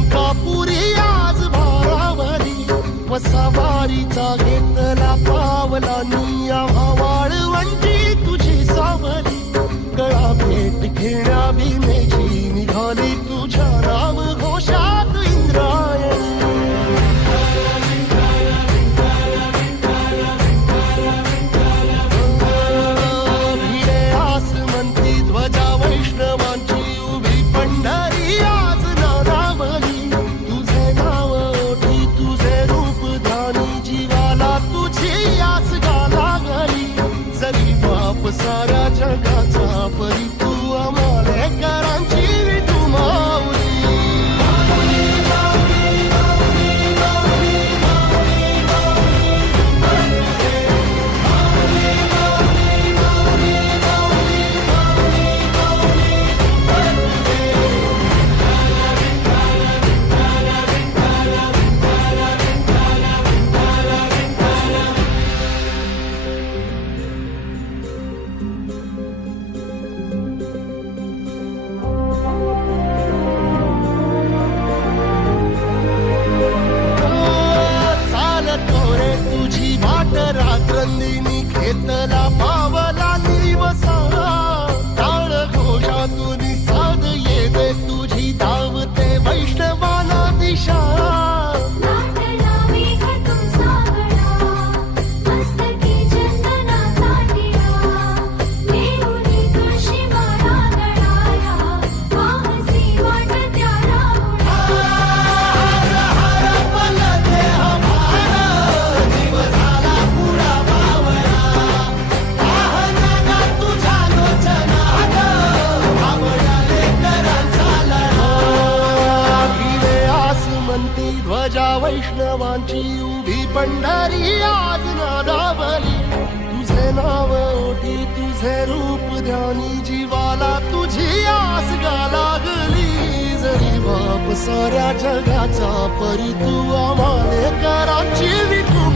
अंकापुरी आज भारावरी वसावारीचा घेतला पावला निया वाळवंटी तुझी सावली गळा भेट घेण्या भीमेची निघाली तुझ्या राम घोषात इंद्रायणी भिडे आसमंती ध्वजा वैष्णवांची उभी पंढरी आज नारावली तुझे नाव ओठी तुझे रूप ध्यानी जीवाला तुझी आस गाला गली जरी बाप साऱ्या जगाचा परी तू आमालेकरांची विठू माऊली रात्रंदिनी घेतला पावला दिवसा टाळ घोषातून साध येते तुझी धावते वैष्णवाला दिशा ध्वजा वैष्णवांची उभी पंढरी आज नादावली तुझे नाव ओठी तुझे रूप ध्यानी जीवाला तुझी आस लागली जरी बाप साऱ्या जगाचा परी तू आमालेकरांची विठू